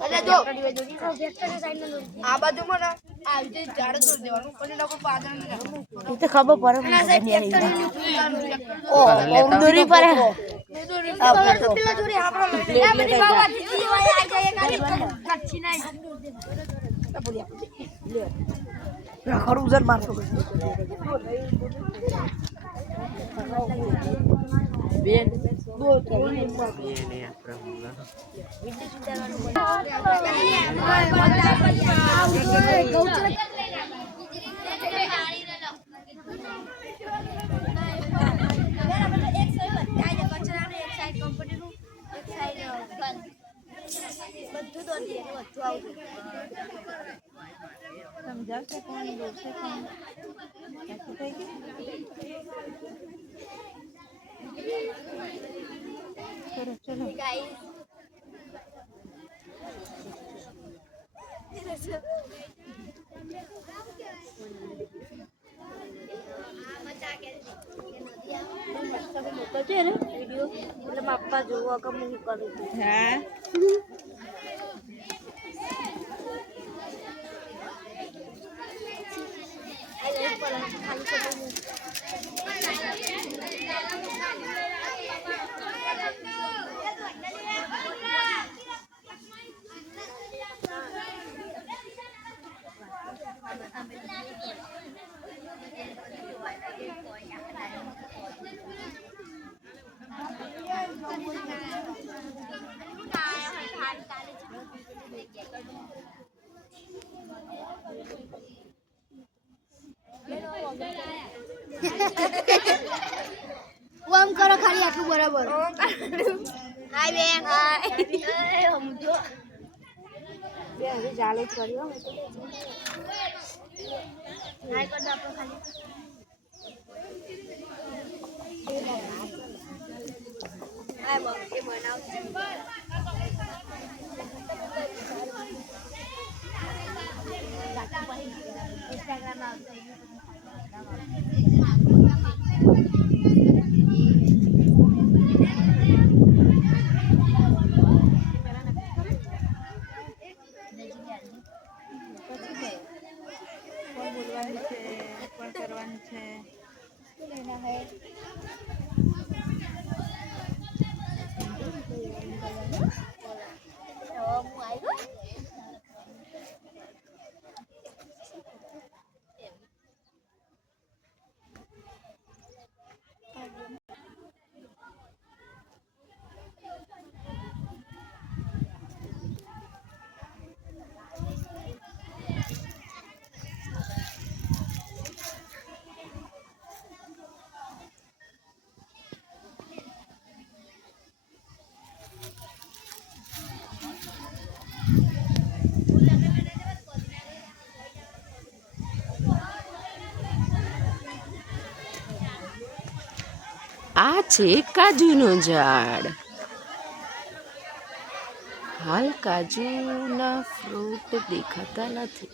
અરે જો આ બાજુમાં ના આ રીતે ઝાડ દોર દેવાનું પછી લોકો પાદળ ને એ તો ખબર પડે ઓ દોરી પર ખરું ઉજર મારતો બેન દો તો બેન સમજાવશે કોણ બોલશે કોણ થઈ ગયું ચલો ચલો વિડીયો એટલે બાપા જોવા કે હું કરું છું હા ઓમ કરો ખાલી આટલું બરાબર હાય બેન હાય સમજો બે હવે ચાલે કર્યો હાય કર દો આપણો ખાલી હાય બોલ કે બનાવશે ઇન્સ્ટાગ્રામ આવશે કરવાનું છે લેના હે આ છે કાજુનું ઝાડ હાલ કાજુના ફ્રૂટ દેખાતા નથી